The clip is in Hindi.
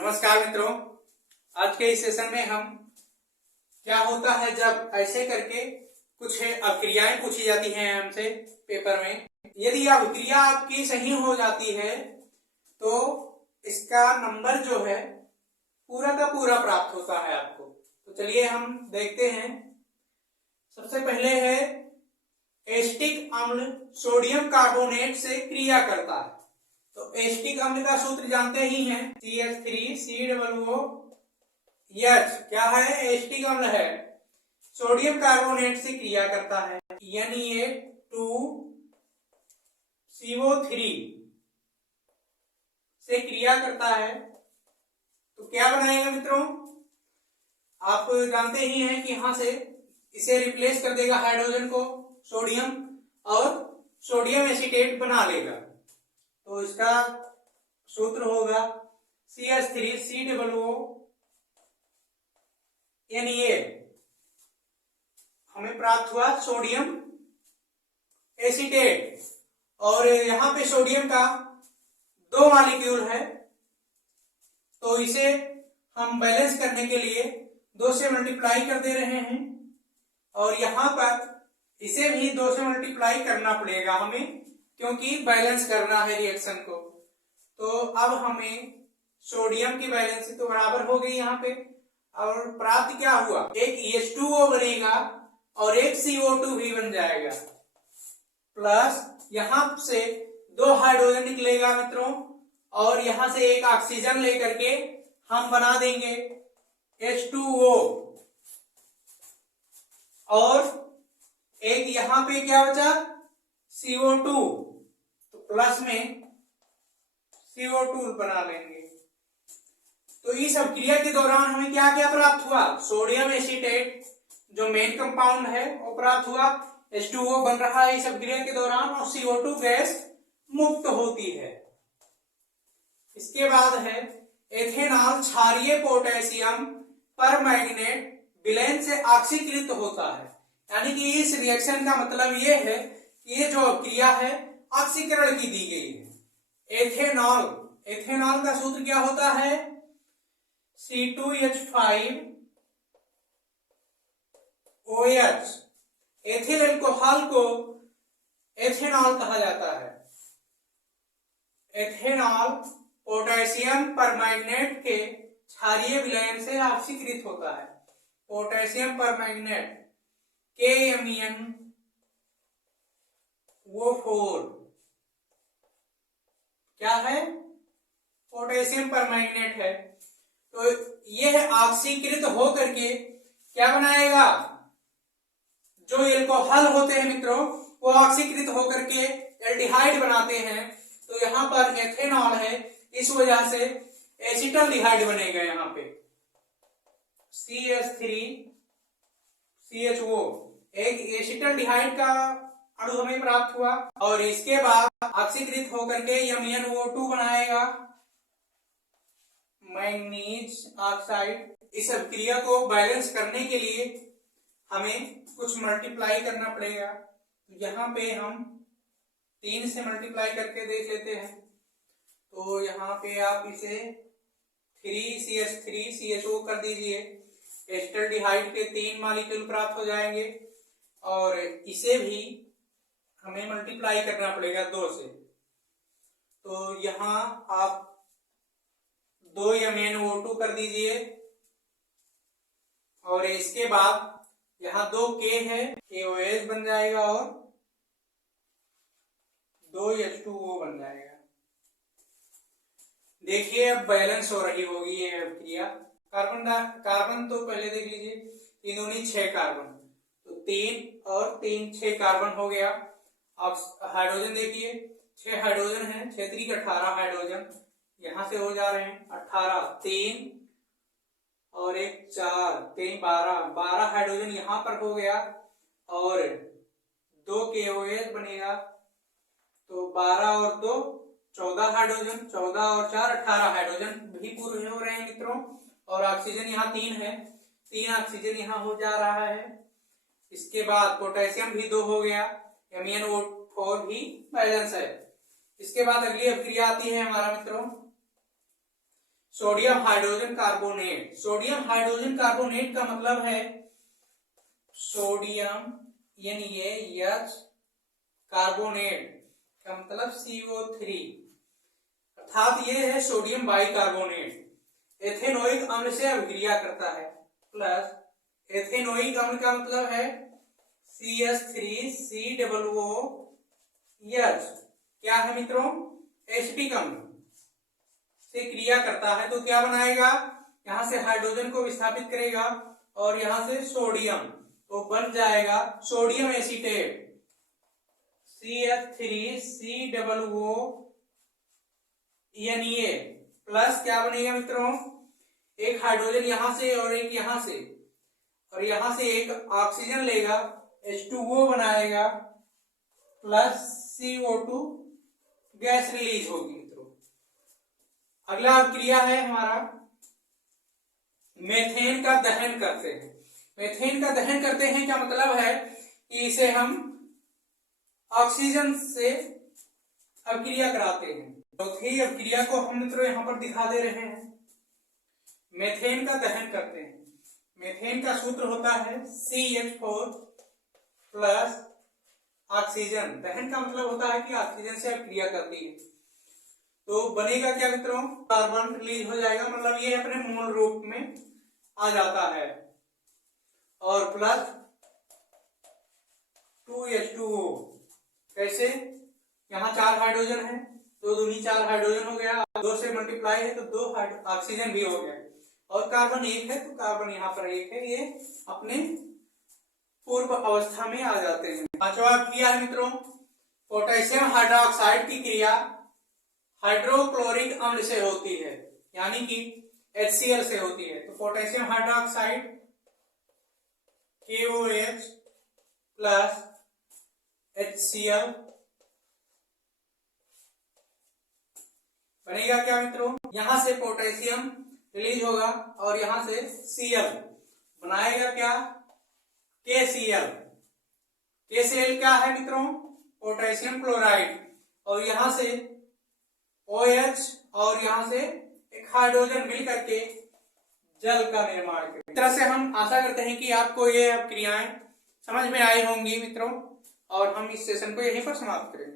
नमस्कार मित्रों, आज के इस सेशन में हम क्या होता है जब ऐसे करके कुछ क्रियाएं पूछी जाती हैं हमसे पेपर में। यदि क्रिया आपकी सही हो जाती है तो इसका नंबर जो है पूरा का पूरा प्राप्त होता है आपको। तो चलिए हम देखते हैं। सबसे पहले है एसिटिक अम्ल सोडियम कार्बोनेट से क्रिया करता है। तो एसिटिक अम्ल का सूत्र जानते ही हैं, CH3COOH। क्या है? एसिटिक अम्ल है, सोडियम कार्बोनेट से क्रिया करता है। Na2CO3 से क्रिया करता है तो क्या बनाएगा मित्रों? आप जानते ही हैं कि यहां से इसे रिप्लेस कर देगा हाइड्रोजन को सोडियम और सोडियम एसीटेट बना लेगा। तो इसका सूत्र होगा CH3COONA। हमें प्राप्त हुआ सोडियम एसीटेट और यहां पे सोडियम का 2 मॉलिक्यूल है, तो इसे हम बैलेंस करने के लिए 2 से मल्टीप्लाई कर दे रहे हैं और यहां पर इसे भी 2 से मल्टीप्लाई करना पड़ेगा हमें, क्योंकि बैलेंस करना है रिएक्शन को। तो अब हमें सोडियम की बैलेंस तो बराबर हो गई यहाँ पे, और प्राप्त क्या हुआ? एक H2O बनेगा और एक CO2 भी बन जाएगा, प्लस यहां से 2 हाइड्रोजन निकलेगा मित्रों, और यहां से एक ऑक्सीजन लेकर के हम बना देंगे H2O, और एक यहां पे क्या बचा? CO2, तो प्लस में CO2 बना लेंगे। तो इस क्रिया के दौरान हमें क्या क्या प्राप्त हुआ? सोडियम एसीटेट जो मेन कंपाउंड है वो प्राप्त हुआ, H2O बन रहा है इस क्रिया के दौरान, और CO2 गैस मुक्त होती है। इसके बाद है एथेनॉल क्षारीय पोटेशियम परमैंगनेट विलयन से ऑक्सीकृत होता है। यानी कि इस रिएक्शन का मतलब ये है कि ये जो क्रिया है ऑक्सीकरण की दी गई है। एथेनॉल का सूत्र क्या होता है? C2H5OH। एथिल अल्कोहल को एथेनॉल कहा जाता है। एथेनॉल पोटेशियम परमैंगनेट के क्षारीय विलयन से ऑक्सीकृत होता है। पोटेशियम परमैंगनेट KMnO4 क्या है? पोटेशियम परमैंगनेट है। तो यह ऑक्सीकृत होकर के क्या बनाएगा? जो एल्कोहल होते हैं मित्रों वो ऑक्सीकृत होकर के एल्डिहाइड बनाते हैं। तो यहाँ पर एथेनॉल है, इस वजह से एसिटल्डिहाइड बनेगा। यहाँ पे CH3CHO एक एसिटल्डिहाइड का अणु हमें प्राप्त हुआ, और इसके बाद ऑक्सीकृत होकर के MnO2 बनाएगा, मैंगनीज ऑक्साइड। इस क्रिया को बैलेंस करने के लिए हमें कुछ मल्टीप्लाई करना पड़ेगा। यहाँ पे हम 3 से मल्टीप्लाई करके देख लेते हैं। तो यहाँ पे आप इसे 3CH3CHO कर दीजिए, एसिटल्डिहाइड के 3 मॉलिक्यूल प्राप्त हो जाएंगे, और इसे भी हमें मल्टीप्लाई करना पड़ेगा 2 से। तो यहाँ आप 2 MnO2 कर दीजिए, और इसके बाद यहाँ 2 K है, KOH बन जाएगा, और 2 H2O बन जाएगा। देखिए अब बैलेंस हो रही होगी ये क्रिया। कार्बन तो पहले देख लीजिए, 3 दूनी 6 कार्बन, तो 3 और 3 6 कार्बन हो गया। अब हाइड्रोजन देखिए, 6 हाइड्रोजन है, 6 3 18 हाइड्रोजन यहां से हो जा रहे हैं। 18 3 और 1 4 3 12 हाइड्रोजन यहां पर हो गया, और 2 KOH बनेगा। तो 12 और 2 14 हाइड्रोजन, 14 और 4 18 हाइड्रोजन भी पूरे हो रहे हैं मित्रों। और ऑक्सीजन यहाँ 3 है, 3 ऑक्सीजन यहाँ हो जा रहा है। इसके बाद पोटेशियम भी 2 हो गया, MnO4 भी बैलेंस है। इसके बाद अगली क्रिया आती है हमारा मित्रों sodium hydrogen carbonate. Sodium hydrogen carbonate का मतलब है सोडियम NaH कार्बोनेट का मतलब CO3, अर्थात ये है सोडियम बाइकार्बोनेट। एथेनोइक अम्ल से अभिक्रिया करता है। प्लस एथेनोइक अम्ल का मतलब है CH3COOH, क्या है मित्रों? एसिटिक अम्ल से क्रिया करता है तो क्या बनाएगा? यहां से हाइड्रोजन को विस्थापित करेगा और यहां से सोडियम, तो बन जाएगा सोडियम एसीटेट CH3COONA प्लस क्या बनेगा मित्रों? एक हाइड्रोजन यहां से और एक यहां से, और यहां से एक ऑक्सीजन लेगा, H2O बनाएगा, प्लस CO2 गैस रिलीज होगी मित्रों। अगला क्रिया है हमारा मेथेन का दहन करते हैं। मेथेन का दहन करते हैं क्या मतलब है कि इसे हम ऑक्सीजन से अभिक्रिया कराते हैं। चौथी अभिक्रिया को हम मित्रों यहां पर दिखा दे रहे हैं। मेथेन का दहन करते हैं। मेथेन का सूत्र होता है CH4 प्लस ऑक्सीजन। दहन का मतलब होता है कि ऑक्सीजन से अभिक्रिया करती है, तो बनेगा क्या मित्रों? कार्बन रिलीज हो जाएगा, मतलब ये अपने मूल रूप में आ जाता है, और प्लस 2H2O। कैसे? यहाँ 4 हाइड्रोजन है, 2 दूनी 4 हाइड्रोजन हो गया, 2 से मल्टीप्लाई है तो 2 ऑक्सीजन भी हो गया, और कार्बन 1 है तो कार्बन यहाँ पर 1 है, ये अपने पूर्व अवस्था में आ जाते हैं। पांचवा क्रिया है मित्रों पोटेशियम हाइड्रोक्साइड की क्रिया हाइड्रोक्लोरिक अम्ल से होती है, यानी कि HCl से होती है। तो potassium hydroxide KOH plus HCl बनेगा क्या मित्रों? यहां से पोटेशियम रिलीज होगा और यहां से Cl बनाएगा क्या? KCl। KCl क्या है मित्रों? पोटेशियम क्लोराइड, और यहां से OH और यहां से एक हाइड्रोजन मिल करके जल का निर्माण करें। इस तरह से हम आशा करते हैं कि आपको ये क्रियाएं समझ में आई होंगी मित्रों, और हम इस सेशन को यहीं पर समाप्त करेंगे।